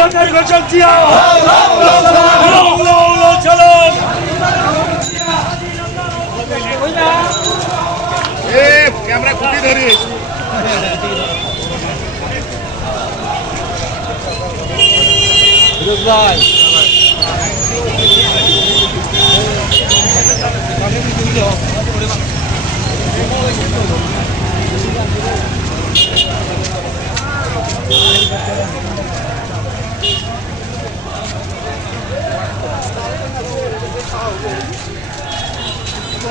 জন্যের ঘোষক ক্যামেরা খুবই ধরিস ভাই।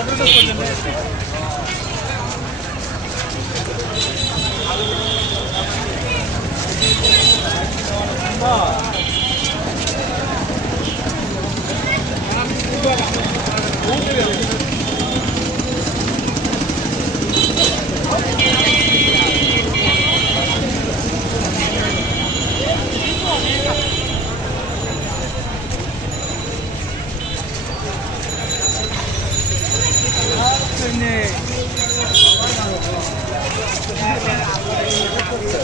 何? হচ্ছে